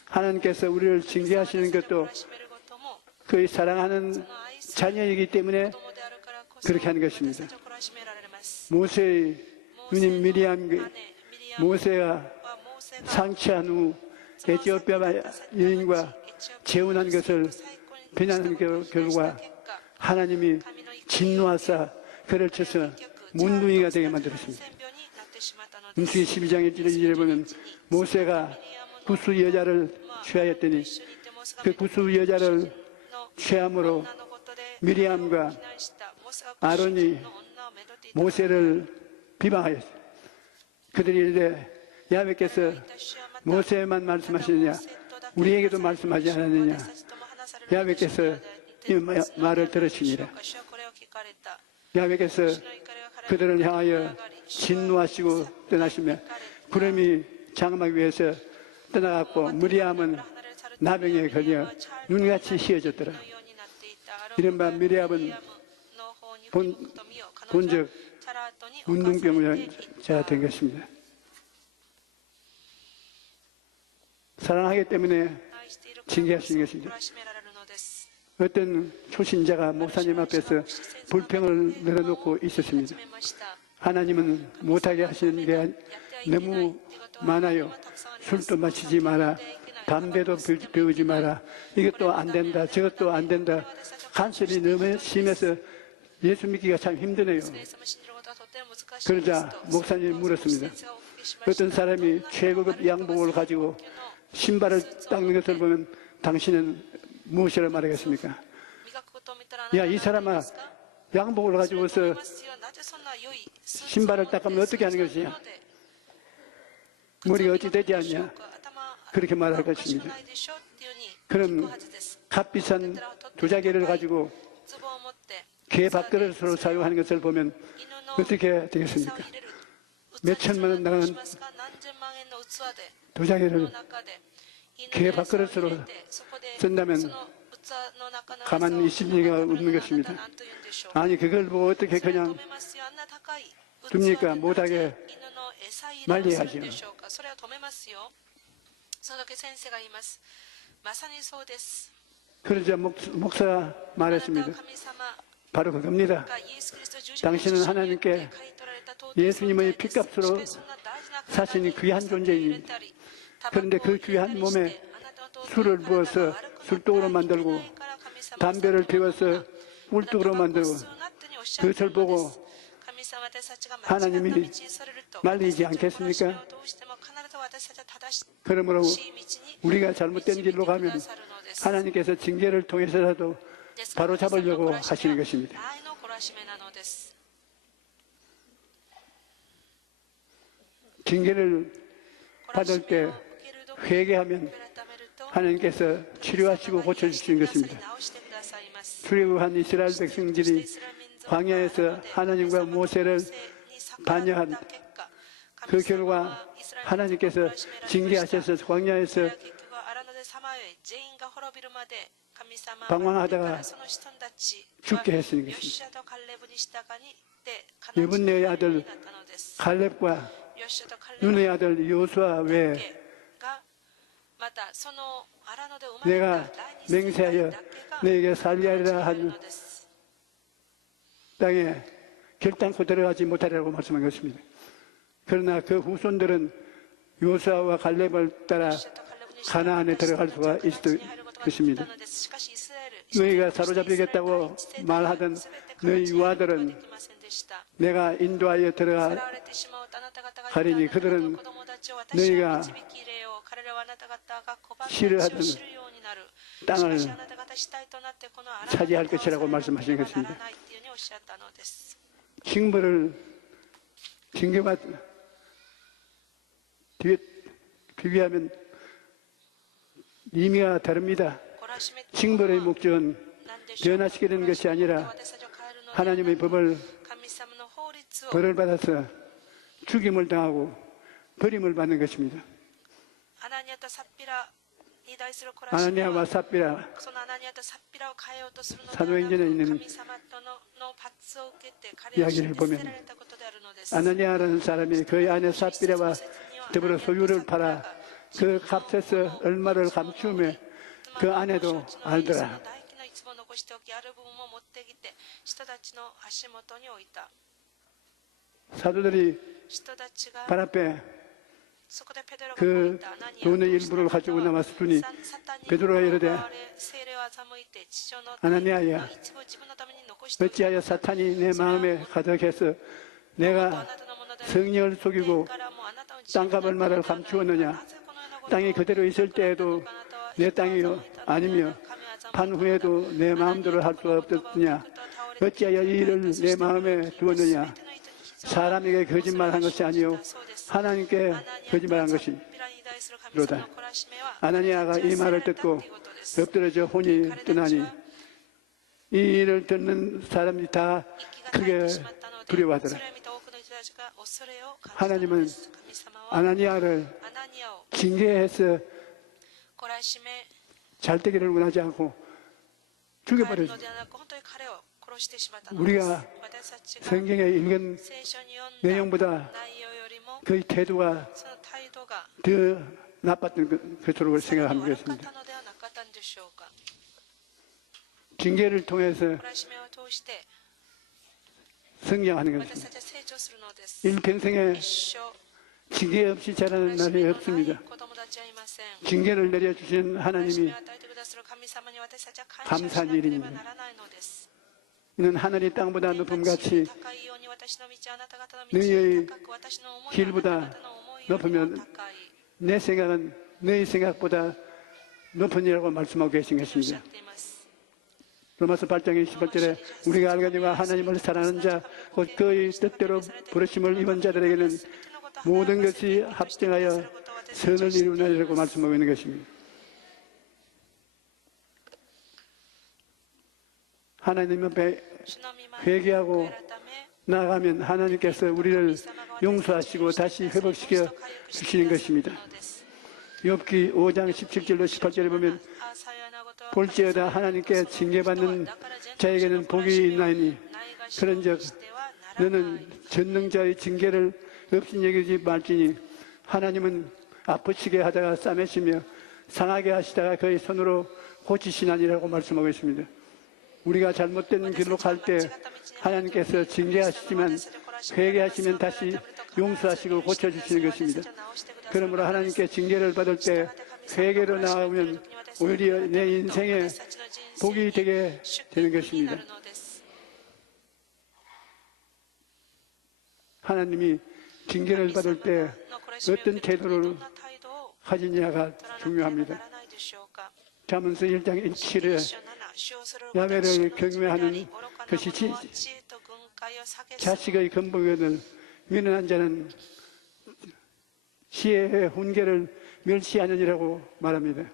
하나님께서 우리를 징계하시는 것도 그의 사랑하는 자녀이기 때문에 그렇게 하는 것입니다. 모세의 누님 미리암, 모세가 상치한 후 에티오피아 여인과 재혼한 것을 비난한 결과 하나님이 진노하사 그를 쳐서 문둥이가 되게 만들었습니다. 민수기 12장의 1절에 보면 모세가 구스 여자를 취하였더니 그 구스 여자를 취함으로 미리암과 아론이 모세를 비방하였습니다. 그들이 이르되 야훼께서 모세만 말씀하시느냐 우리에게도 말씀하지 않았느냐. 야훼께서 이 말을 들으시니라. 야훼께서 그들을 향하여 진노하시고 떠나시며 구름이 장막 위에서 떠나갔고 미리암은 나병에 걸려 눈같이 휘어졌더라. 이른바 미리암은 본적 운동병자가 된 것입니다. 사랑하기 때문에 징계하시는 것입니다. 어떤 초신자가 목사님 앞에서 불평을 늘어놓고 있었습니다. 하나님은 못하게 하시는 게 너무 많아요. 술도 마시지 마라. 담배도 피우지 마라. 이것도 안 된다. 저것도 안 된다. 간섭이 너무 심해서 예수 믿기가 참 힘드네요. 그러자 목사님이 물었습니다. 어떤 사람이 최고급 양복을 가지고 신발을 닦는 것을 보면 당신은 무엇이라 말하겠습니까? 야, 이 사람아, 양복을 가지고서 신발을 닦으면 어떻게 하는 것이냐? 머리가 어찌 되지 않냐? 그렇게 말할 것입니다. 그럼 값비싼 도자기를 가지고 개 밥그릇으로 사용하는 것을 보면 어떻게 되겠습니까? 몇 천만 원 나가는 도자기를 개 밥그릇으로 쓴다면 가만히 있을 리가 없는 것입니다. 아니, 그걸 뭐 어떻게 그냥 둡니까? 못하게 말려야죠. 그러자 목사가 말했습니다. 바로 그겁니다. 당신은 하나님께 예수님의 피값으로 사신 귀한 존재입니다. 그런데 그 귀한 몸에 술을 부어서 술독으로 만들고 담배를 피워서 꿀독으로 만들고 그것을 보고 하나님이 말리지 않겠습니까? 그러므로 우리가 잘못된 길로 가면 하나님께서 징계를 통해서라도 바로 잡으려고 하시는 것입니다. 징계를 받을 때 회개하면 하나님께서 치료하시고 고쳐주시는 것입니다. 출애굽한 이스라엘 백성들이 광야에서 하나님과 모세를 반역한 그 결과 하나님께서 징계하셔서 광야에서 방황하다가 죽게 하시는 것입니다. 예분네의 아들 갈렙과 눈의 아들 요수아 외에 내가 맹세하여 너에게 살리하리라 한 땅에 결단코 들어가지 못하리라고 말씀한 것입니다. 그러나 그 후손들은 요수아와 갈렙을 따라 가나안에 들어갈 수가 있을 것입니다. 너희가 사로잡히겠다고 말하던 너희 유아들은 내가 인도하여 들어가 가리니 그들은 너희가 싫어하던 땅을 차지할 것이라고 말씀하신 것입니다. 징계와 비교하면 의미가 다릅니다. 징벌의 목적은 변화시키는 것이 아니라 하나님의 벌을 받아서 죽임을 당하고 버림을 받는 것입니다. 아나니아와 삽비라 사도행전에 있는 이야기를 보면 아나니아라는 사람이 그 안에 삽비라와 더불어 소유를 팔아 그 값에서 얼마를 감추며 그 아내도 알더라. 사도들이 발 앞에 그 돈의 일부를 가지고 나왔으니 베드로가 이르되 아나니아야 어찌하여 사탄이 내 마음에 가득해서 내가 성령을 속이고 땅값 얼마를 감추었느냐. 땅이 그대로 있을 때에도 내 땅이 아니며 판 후에도 내 마음대로 할 수가 없었느냐. 어찌하여 이 일을 내 마음에 두었느냐. 사람에게 거짓말한 것이 아니요 하나님께 거짓말한 것이로다. 아나니아가 이 말을 듣고 엎드러져 혼이 떠나니 이 일을 듣는 사람이 다 크게 두려워하더라. 하나님은 아나니아를 징계해서 잘되기를 원하지 않고 죽여버렸습니다. 우리가 성경에 읽은 내용보다 그의 태도가 더 나빴던 것으로 생각하는 것입니다. 징계를 통해서 성장하는 것입니다. 일평생에 징계 없이 자라는 날이 없습니다. 징계를 내려주시는 하나님이 감사한 일입니다. 이는 하늘이 땅보다 높음같이 너희의 길보다 높으면 내 생각은 너희 생각보다 높은 이라고 말씀하고 계신 것입니다. 로마서 8장 28절에 우리가 알거니와 하나님을 사랑하는 자 곧 그의 뜻대로 부르심을 입은 자들에게는 모든 것이 합정하여 선을 이루느니라고 말씀하고 있는 것입니다. 하나님 앞에 회개하고 나아가면 하나님께서 우리를 용서하시고 다시 회복시켜 주시는 것입니다. 욥기 5장 17절로 18절에 보면 볼지어다 하나님께 징계받는 자에게는 복이 있나이니 그런즉 너는 전능자의 징계를 없인 여기지 말지니 하나님은 아프시게 하다가 싸매시며 상하게 하시다가 그의 손으로 고치시나니라고 말씀하고 있습니다. 우리가 잘못된 길로 갈 때 하나님께서 징계하시지만 회개하시면 다시 용서하시고 고쳐주시는 것입니다. 그러므로 하나님께 징계를 받을 때 회개로 나오면 오히려 내 인생에 복이 되게 되는 것입니다. 하나님이 징계를 받을 때 어떤 태도를 가지냐가 중요합니다. 잠언서 1장 1절에 야훼를 경외하는 것이 자식의 근본을 미련한 자는 시혜의 훈계를 멸시하느니라고 말합니다.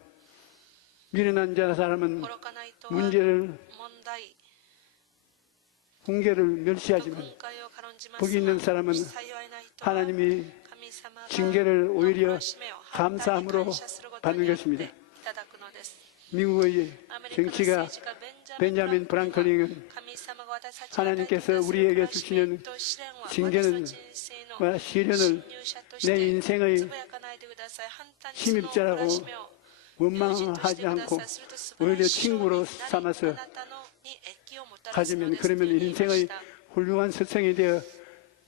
미련한 자 사람은 훈계를 멸시하지만 복이 있는 사람은 하나님이 징계를 오히려 감사함으로 받는 것입니다. 미국의 정치가 벤자민 프랑클린은 하나님께서 우리에게 주시는 징계는 시련을 내 인생의 침입자라고 원망하지 않고 오히려 친구로 삼아서 가지면 그러면 인생의 훌륭한 스승이 되어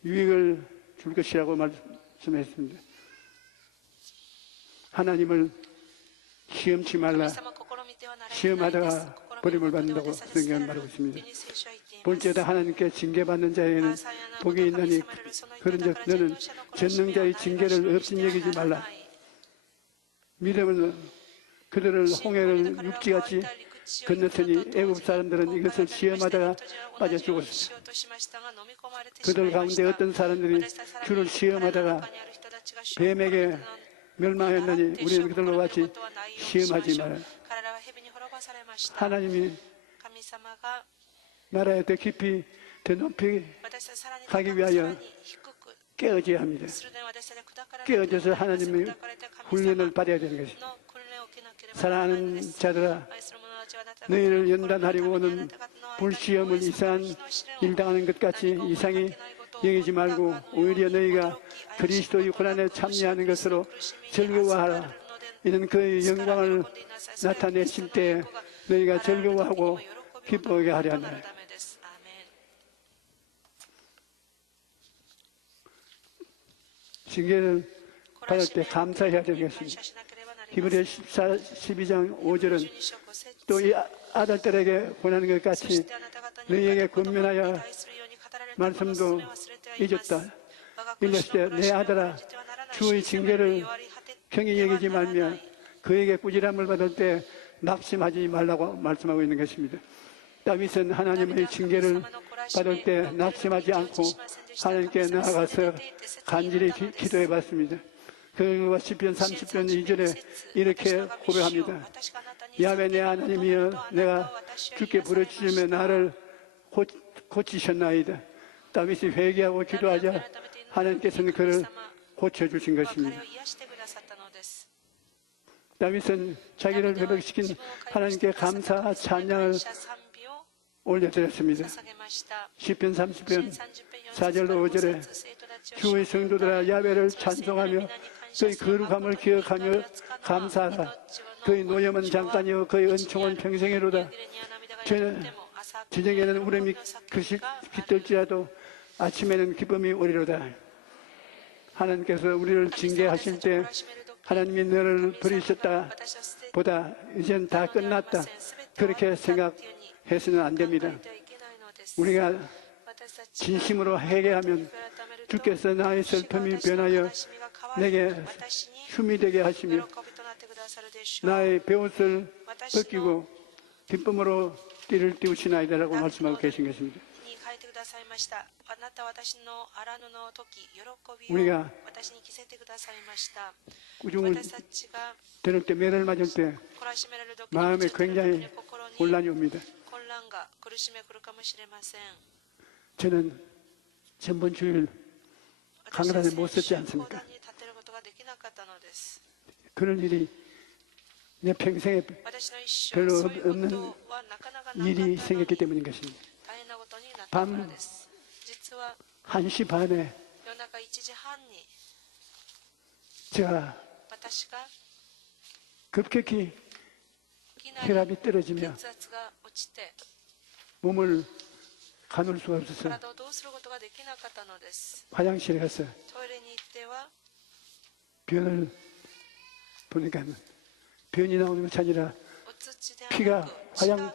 유익을 줄 것이라고 말씀했습니다. 하나님을 시험치 말라. 시험하다가 버림을 받는다고 성경은 말하고 있습니다. 볼지어다 하나님께 징계받는 자에게는 복이 있나니 그런즉 너는 전능자의 징계를 없인 여기지 말라. 믿음은 그들을 홍해를 육지같이 건넜으니 애국 사람들은 이것을 시험하다가 빠져 죽었습니다. 그들 가운데 어떤 사람들이 주를 시험하다가 뱀에게 멸망했나니 우리는 그들과 같이 시험하지 말아라. 하나님이 나라에 더 깊이 더 높이 가기 위하여 깨어져야 합니다. 깨어져서 하나님의 훈련을 받아야 되는 것입니다. 사랑하는 자들아, 너희를 연단하려고 오는 불시험을 이상한 일 당하는 것 같이 이상히 여기지 말고 오히려 너희가 그리스도의 고난에 참여하는 것으로 즐거워하라. 이는 그의 영광을 나타내실 때 너희가 즐거워하고 기뻐하게 하려 하노라. 징계를 받을 때 감사해야 되겠습니다. 히브리 12장 5절은 또 이 아들들에게 권하는 것 같이 너희에게 권면하여 말씀도 잊었다. 일렀을 때 내 아들아 주의 징계를 경히 여기지 말며 그에게 꾸지람을 받을 때 낙심하지 말라고 말씀하고 있는 것입니다. 다윗은 하나님의 징계를 받을 때 낙심하지 않고 하나님께 나아가서 간절히 기도해 봤습니다. 그와 시편 30편 2절에 이렇게 고백합니다. 야훼 내 하나님이여 내가 주께 부르짖으며 나를 고치셨나이다. 다윗이 회개하고 기도하자 하나님께서는 그를 고쳐주신 것입니다. 다윗은 자기를 회복시킨 하나님께 감사 찬양을 올려드렸습니다. 시편 30편 4절로 5절에 주의 성도들아 야훼를 찬송하며 그의 거룩함을 기억하며 감사하라. 그의 노염은 잠깐이요 그의 은총은 평생이로다. 저녁에는 울음이 깃들지라도 아침에는 기쁨이 오리로다. 하나님께서 우리를 징계하실 때 하나님이 너를 버리셨다 보다 이젠 다 끝났다 그렇게 생각해서는 안 됩니다. 우리가 진심으로 회개하면 주께서 나의 슬픔이 변하여 내게 춤이 되게 하시며 나의 베옷을 벗기고 기쁨으로 띠를 띄우시나이다라고 말씀하고 계신 것입니다. 우리가 꾸중을 들을 때, 매를 맞을 때 마음에 굉장히 혼란이 옵니다. 저는 전번 주일 강단에 못 섰지 않습니까? 그런 일이 내 평생에 별로 없는 일이 생겼기 때문인 것입니다. 밤 1시 반에 제가 급격히 혈압이 떨어지며 몸을 가눌 수가 없어서 화장실에 가서 변을 보니까 변이 나오는 것이 아니라 피가 화장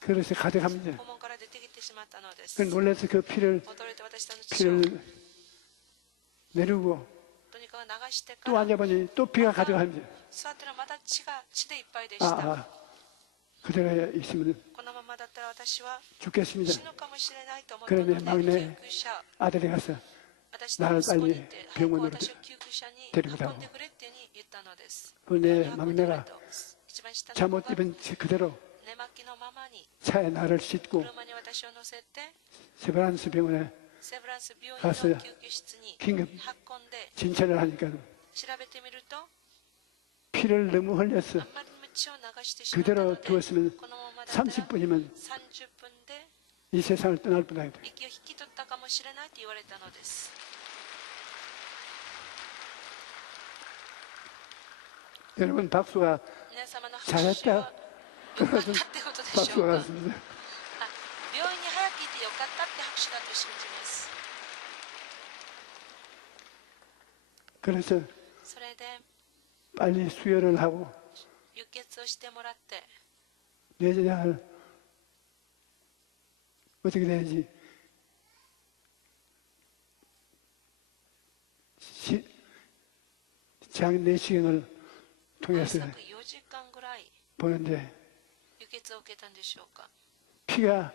그릇에 가득합니다. 그 놀라서 그 피를 내리고 또 앉아보니 또 피가 가득합니다. 그대로 있으면 죽겠습니다. 그러면 막내 아들이 가서 나를 빨리 병원으로 데리고 가고 내 막내가 잠옷 입은 채 그대로 차에 나를 싣고 세브란스 병원에 가서 긴급 진찰을 하니까 피를 너무 흘렸어. 그대로 두었으면 30분이면 이 세상을 떠날 뻔하다. 여러분 박수가 잘했다. 그것은 박수가 같습니다. 그래서 빨리 수혈을 하고 뇌전을 어떻게 되는지 장내시경을 통해서 보는데 피가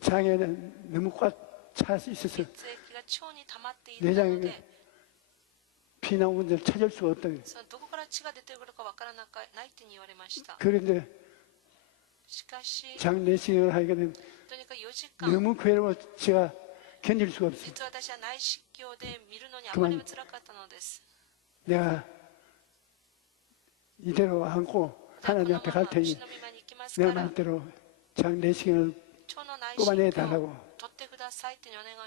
장에 너무 꽉 차 있어서 내장에 피 나오는 데를 찾을 수가 없다. 그런데 장내시경을 하게 되면 너무 괴로워 제가 견딜 수가 없어요. 그만 내가 이대로 안고 하나님 앞에 갈 테니 내 마음대로 장내시경을 뽑아내달라고.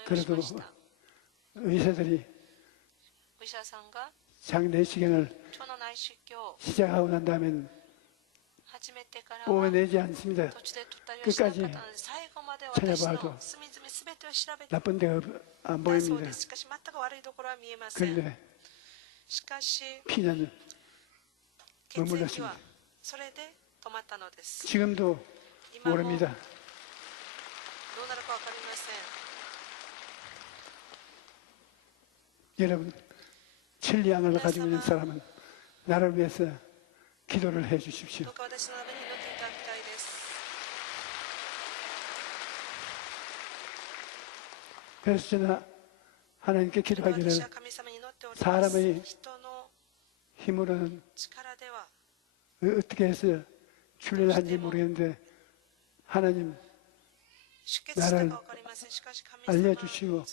그래도 의사들이 장내시경을 시작하고 난 다음엔 뽑아내지 않습니다. 끝까지 찾아봐도 나쁜 데가 안 보입니다. 그런데 피는 머물렀습니다. 지금도 모릅니다. 여러분, 천리안을 가지고 있는 사람은 나를 위해서 기도를 해 주십시오. 그래서 저는 하나님께 기도하기를 사람의 힘으로는 어떻게 해서 출혈한지 모르겠는데 하나님 나를 알려주시고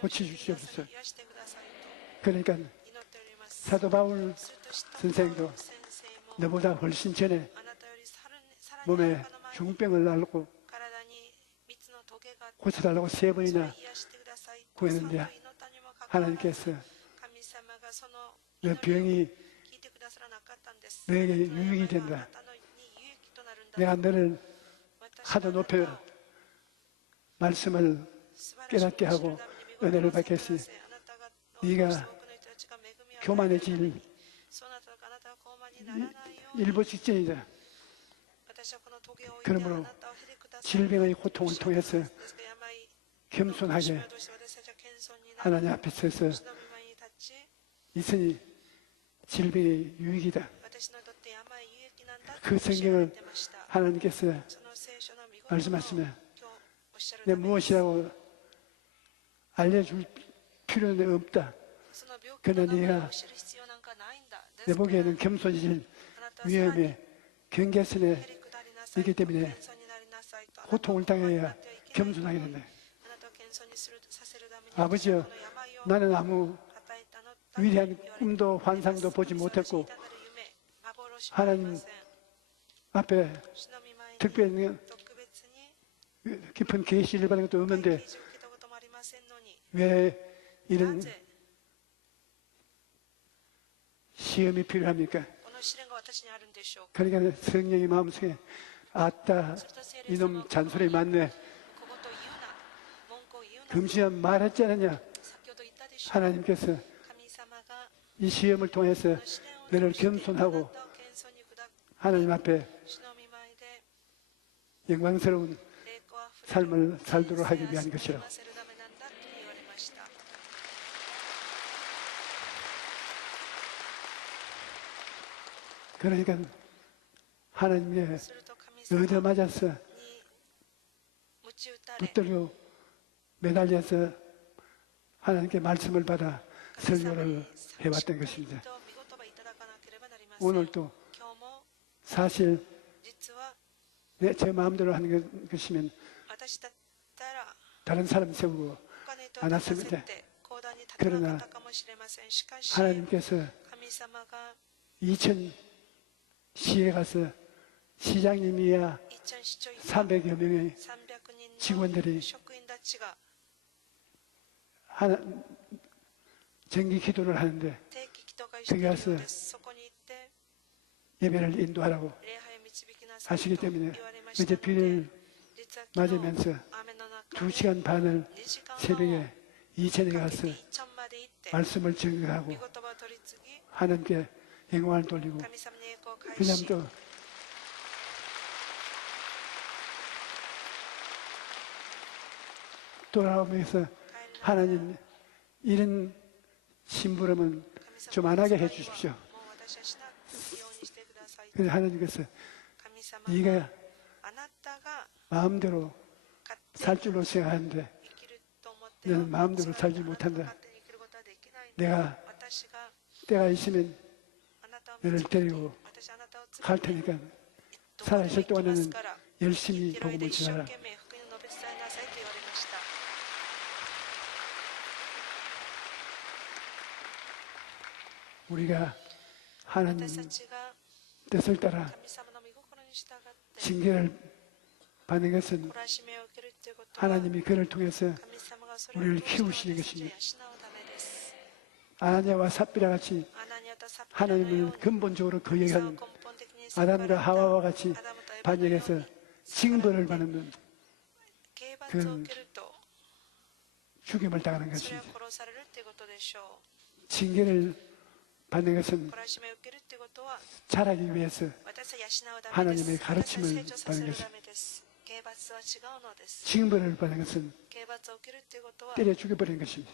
고쳐주시옵소서. 그러니까 사도 바울 선생도 너보다 훨씬 전에 몸에 중병을 앓고 고쳐달라고 3번이나 구했는데 하나님께서 내 병이 너에게 유익이 된다. 내가 너를 하도 높여 말씀을 깨닫게 하고 은혜를 받겠으니 네가 교만해질 일부 직전이다. 그러므로 질병의 고통을 통해서 겸손하게 하나님 앞에 서서 있으니 질병의 유익이다. 그 성경을 하나님께서 말씀하시면 내 무엇이라고 알려줄 필요는 없다. 그러나 네가 내 보기에는 겸손해질 위험에 경계선에 있기 때문에 고통을 당해야 겸손하게 된다. 아버지여, 나는 아무 위대한 꿈도 환상도 보지 못했고 하나님 앞에 특별히 깊은 계시를 받은 것도 없는데 왜 이런 시험이 필요합니까? 그러니까 성령의 마음속에 아따 이놈 잔소리 많네. 금시험 말했지 않느냐? 하나님께서 이 시험을 통해서 너를 겸손하고 하나님 앞에 영광스러운 삶을 살도록 하기 위한 것이라고. 그러니까 하나님의 얻어맞아서 붙들고 매달려서 하나님께 말씀을 받아 설교를 해왔던 것입니다. 오늘도 사실 제 마음대로 하는 것이면 다른 사람 세우고 안 왔습니다. 그러나 하나님께서 2000시에 가서 시장님이야 300여 명의 직원들이 정기 기도를 하는데 거기 가서 예배를 인도하라고 하시기 때문에 어제 비를 맞으면서 2시간 반을 새벽에 이천에 가서 말씀을 증거하고 하나님께 영광을 돌리고 그냥 또 돌아오면서 하나님 이런 심부름은 좀 안 하게 해주십시오. 그래서 하나님께서 네가 마음대로 살 줄로 생각하는데 너는 마음대로 살지 못한다. 내가 때가 있으면 너를 데리고 갈 테니까 살아있을 동안에는 열심히 복음을 전하라. 우리가 하나님 뜻을 따라 징계를 받는 것은 하나님이 그를 통해서 우리를 키우시는 것입니다. 아나니아와 삽비라 같이 하나님을 근본적으로 거역한 아담과 하와와 같이 반역해서 징벌을 받는 그 죽임을 당하는 것입니다. 징계를 받는 것은 자라기 위해서 하나님의 가르침을 받는 것입니다. 징벌을 받는 것은 때려 죽여버리는 것입니다.